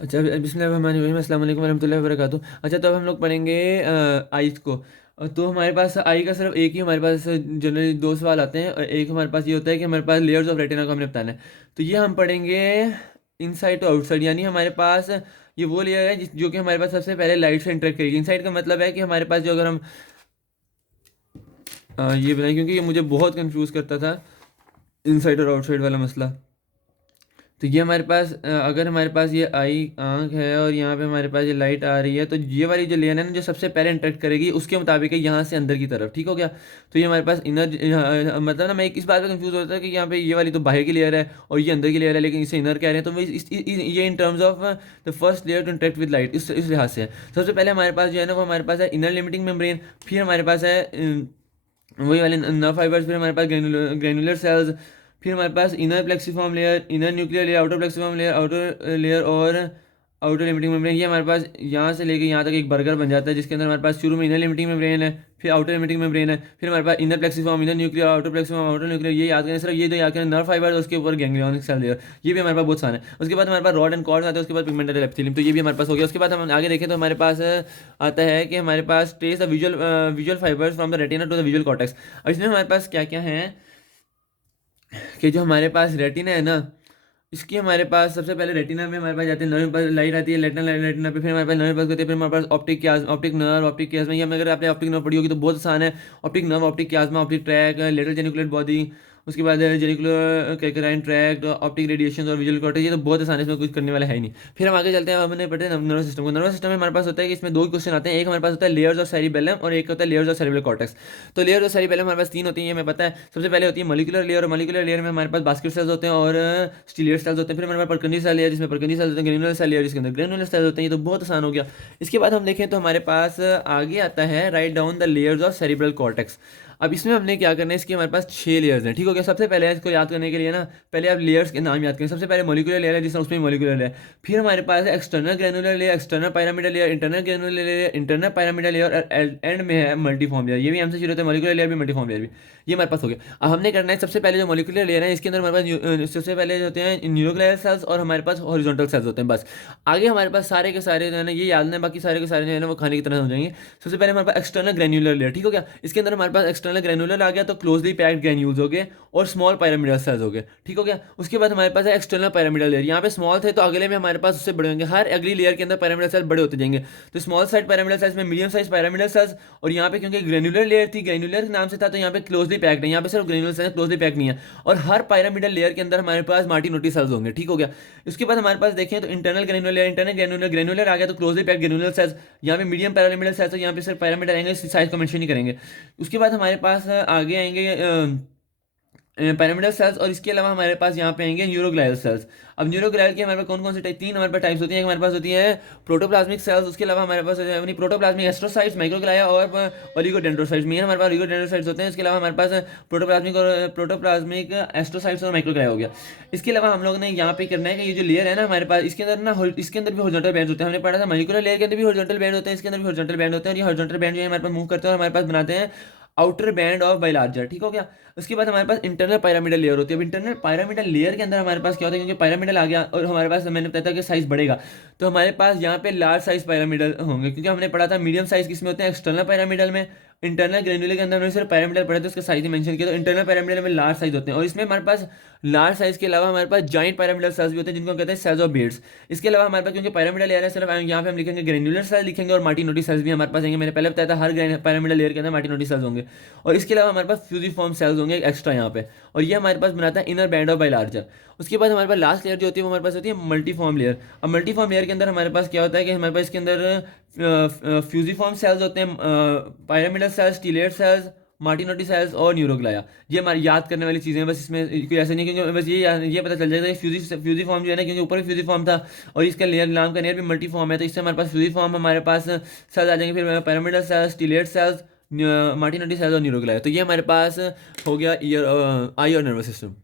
अच्छा, बिस्मिल्लाहिर्रहमानिर्रहीम, अस्सलाम वालेकुम वरहमतुल्लाहि वबरकातुह। अच्छा, तो अब हम लोग पढ़ेंगे आइस को। तो हमारे पास आई का सिर्फ एक ही हमारे पास जनरली दो सवाल आते हैं। एक हमारे पास ये होता है कि हमारे पास लेयर्स ऑफ रेटिना को हमने बताना है। तो ये हम पढ़ेंगे इनसाइड टू आउटसाइड, यानी हमारे पास ये वो लेयर है जो कि हमारे पास सबसे पहले लाइट से इंटरेक्ट करेगी। इनसाइड का मतलब है कि हमारे पास जो अगर हम ये बनाएं, क्योंकि ये मुझे बहुत कंफ्यूज करता था इनसाइड और आउटसाइड वाला मसला। तो ये हमारे पास अगर हमारे पास ये आई आंख है और यहाँ पे हमारे पास ये लाइट आ रही है, तो ये वाली जो लेयर है ना जो सबसे पहले इंटरेक्ट करेगी उसके मुताबिक है यहाँ से अंदर की तरफ। ठीक हो गया। तो ये हमारे पास इनर मतलब ना मैं इस बात पे कंफ्यूज होता है कि यहाँ पे ये वाली तो बाहर की लेयर है और ये अंदर की लेयर है, लेकिन इसे इनर कह रहे हैं। तो ये in terms of the first layer to interact with light इस लिहाज से है। सबसे पहले हमारे पास जो है ना वो हमारे पास है इनर लिमिटिंग मेम्ब्रेन। फिर हमारे पास है वही वाले नर्व फाइबर्स। फिर हमारे पास ग्रेनुलर सेल्स। फिर हमारे पास inner plexiform layer, inner nuclear layer, outer plexiform layer, outer layer और आउटर लिमिटिंग मेम्ब्रेन। ये हमारे पास यहाँ से लेके यहाँ तक एक बर्गर बन जाता है, जिसके अंदर हमारे पास शुरू में इनर लिमिटिंग मेम्ब्रेन है, फिर आउटर लिमिटिंग मेम्ब्रेन है, फिर हमारे पास inner plexiform, inner nuclear, outer plexiform, outer nuclear. ये याद करें, सिर्फ ये दो याद करें। नर्व फाइबर, उसके ऊपर गैंग्लियोनिक सेल लेयर। ये भी हमारे पास बहुत सारे हैं। उसके बाद हमारे पास रॉड एंड कॉर्ड आते हैं, उसके बाद पिगमेंटेड एपिथेलियम। तो ये भी हमारे पास हो गया। उसके बाद हम आगे देखें तो हमारे पास आता है कि हमारे पास trace the visual visual fibres from the retina to the visual cortex. अब इसमें हमारे पास क्या क्या है कि जो हमारे पास रेटिना है ना, इसकी हमारे पास सबसे पहले रेटिना में हमारे पास जाते हैं नर्व पर लाइट आती है रेटिना रेटिना पे। फिर हमारे पास नर्व पास होते हैं। फिर हमारे पास ऑप्टिक कियाज ऑप्टिक नर्व ऑप्टिक कियाज्मा। ये अगर आपने ऑप्टिक नर्व पढ़ी होगी तो बहुत आसान है। Optic nerve optic chiasma optic tract lateral geniculate body. उसके बाद genicular calcarine tract optic radiation और विजुअल कॉर्टेक्स। ये तो बहुत आसान है, इसमें कुछ करने वाला है ही नहीं। फिर हम आगे चलते हैं। हमने पढ़ते हैं नर्वस सिस्टम को। नर्वस सिस्टम में हमारे पास होता है कि इसमें दो क्वेश्चन आते हैं। एक हमारे पास होता है लेयर्स ऑफ सेरिबेलम और एक होता है लेयर्स ऑफ सेरिब्रल कॉर्टेक्स। तो लेयर्स ऑफ सेरिबेलम हमारे पास तीन होती है, ये हमें पता है। सबसे पहले होती है मॉलिक्यूलर लेयर। और मॉलिक्यूलर लेयर में हमारे पास बास्केट सेल्स होते हैं और स्टीलियर सेल्स होते हैं। फिर हमारे पास परकंडी सेल है जिसमें परकंडी सेल्स होते हैं। ग्रेनुलर सेल है जिसके अंदर ग्रेनुलर सेल्स होते हैं। ये तो बहुत आसान हो गया। इसके बाद हम देखें तो हमारे पास आगे आता है write down the layers of cerebral cortex. अब इसमें हमने क्या करना है, इसके हमारे पास 6 लेयर्स हैं। ठीक हो गया। सबसे पहले इसको याद करने के लिए ना पहले आप लेयर्स के नाम याद करें। सबसे पहले मॉलिक्यूलर लेयर है जिसमें उसमें मॉलिक्यूलर लेयर। फिर हमारे पास है external granular layer, external pyramidal layer, internal granular layer, internal pyramidal layer और एंड में है मल्टीफॉर्म लेयर। ये भी हमसे शुरू होता है, मॉलिक्यूलर लेयर भी मल्टीफॉर्म लेयर भी। ये हमारे पास हो गया। अब हमने करना है सबसे पहले जो मॉलिक्यूलर लेयर है इसके अंदर हमारे पास सबसे पहले जो होते हैं न्यूक्लियर सेल्स और हमारे पास हॉरिजॉन्टल सेल्स होते हैं। बस आगे हमारे पास सारे के सारे जो है ना ये याद नहीं, बाकी सारे के सारे जो है ना वो खाने की तरह हो जाएंगे। सबसे पहले हमारे पास एक्सटर्नल ग्रेन्युलर लेयर। ठीक हो गया। इसके अंदर हमारे पास एक्सटर्नल ग्रेन्युलर आ गया तो क्लोजली पैक्ड ग्रेन्यूल्स हो गए और स्मॉल पैरामिडल सेल्स हो गए। ठीक हो गया। उसके बाद हमारे पास है एक्सटर्नल पैरामिडल लेयर। यहाँ पे स्मॉल थे तो अगले में हमारे पास उससे बड़े होंगे। हर अगली लेयर के अंदर पैरामिडल सेल्स बड़े होते जाएंगे। तो स्मॉल साइज पैरामिडल सेल्स में मीडियम साइज पैरामिडल सेल्स। और यहाँ पे क्योंकि ग्रेन्युलर लेयर थी, ग्रेन्युलर नाम से था, तो यहाँ पे क्लोजली पैक्ड है। यहाँ पे सिर्फ ग्रेन्युलर सेल्स क्लोजली पैक्ड नहीं है। और हर पैरामिडल लेयर के अंदर हमारे पास मार्टिनोटी सेल्स होंगे। ठीक हो गया। उसके बाद हमारे पास देखें तो internal granular layer, internal granular granular आ गया तो क्लोजली पैक्ड ग्रेनुलर सेल्स। यहाँ पे मीडियम पैरामिडल सेल्स है, यहाँ पे सिर्फ पैरामिडल आएंगे, साइज को मेंशन नहीं करेंगे। उसके बाद हमारे पास आगे आएंगे पैरामिडल सेल्स। और इसके अलावा हमारे पास यहाँ पे आएंगे न्यूरोग्लायल सेल्स। अब न्यूरोग्लायल की हमारे पास कौन कौन सी टाइप, तीन हमारे पास टाइप्स होती हैं। एक हमारे पास होती है प्रोटोप्लाज्मिक सेल्स। उसके अलावा हमारे पास प्रोटोप्लाज्मिक एस्ट्रोसाइट्स, माइक्रोग्लाया और ओलिगोडेंड्रोसाइट्स। मेन हमारे पास ओलिगोडेंड्रोसाइट्स होते हैं। इसके अलावा हमारे पास प्रोटोप्लाज्मिक एस्ट्रोसाइट्स और माइक्रोग्लाया हो गया। इसके अलावा हम लोग ने यहाँ पे करना है कि ये जो लेयर है ना हमारे पास इसके अंदर ना इसके अंदर भी हॉरिजॉन्टल बैंड होते हैं। हमने पढ़ा था मॉलिक्यूलर लेयर के अंदर भी हॉरिजॉन्टल बैंड होते हैं, इसके अंदर भी हॉरिजॉन्टल बैंड होते हैं। और ये हॉरिजॉन्टल बैंड जो है हमारे पास मूव करते हैं और हमारे पास बनाते हैं आउटर बैंड ऑफ बाइलार्जर। ठीक हो गया। उसके बाद हमारे पास इंटरनल पैरामिडल लेयर होती है। अब इंटरनल पैरामिडल लेयर के अंदर हमारे पास क्या होता है, क्योंकि पैरामिडल आ गया और हमारे पास मैंने बताया था कि साइज बढ़ेगा, तो हमारे पास यहाँ पे लार्ज साइज पैरामिडल होंगे। क्योंकि हमने पढ़ा था मीडियम साइज किसमें होते हैं, एक्सटर्नल पैरामिडल में। इंटरनल ग्रेनुलर के अंदर हमने सिर्फ पैरामिडल पढ़ा था, उसका साइज मेंशन किया। तो इंटरनल पैरामिडल में लार्ज साइज होते हैं। और इसमें हमारे पास लार्ज साइज के अलावा हमारे पास जॉइंट पैरामिडल सेल्स भी होते हैं जिनको कहते हैं सेल्स ऑफ बीड्स। इसके अलावा हमारे पास क्योंकि पैरामिडल लेयर है सिर्फ यहाँ पे हम लिखेंगे ग्रेनुलर सेल लिखेंगे और मार्टिनोटी सेल्स भी हमारे पास आएंगे। मैंने पहले बताया था हर पैरामिडल लेयर के अंदर मार्टिनोटी सेल्स होंगे। और इसके अलावा हमारे पास फ्यूजिफॉर्म सेल्स होंगे एक्स्ट्रा यहाँ पे। और ये हमारे पास बनाता है इनर बैंड ऑफ बाइलार्जर। उसके बाद हमारे पास लास्ट लेयर जो होती है वो हमारे पास होती है मल्टीफॉर्म लेयर। अब मल्टीफॉर्म लेयर के अंदर हमारे पास क्या होता है कि हमारे पास इसके अंदर फ्यूजिफॉर्म सेल्स होते हैं, pyramidal sales, stellate sales, मार्टिनोटी sales और न्यूरोग्लाया। ये हमारी याद करने वाली चीज़ें हैं। बस इसमें कोई ऐसा नहीं, क्योंकि बस ये पता चल जाएगा कि फ्यूजी फॉर्म जो है ना, क्योंकि ऊपर भी फ्यूजी फॉर्म था और इसका लेयर नाम का लेयर भी मल्टी फॉर्म है, तो इससे हमारे पास फ्यूजी फॉर्म हमारे पास सेल्स आ जाएंगे। फिर pyramidal sales, stellate sales, मार्टिनोटी sales और न्यूरोग्लाया। तो ये हमारे पास हो गया ईयर आई और नर्वस सिस्टम।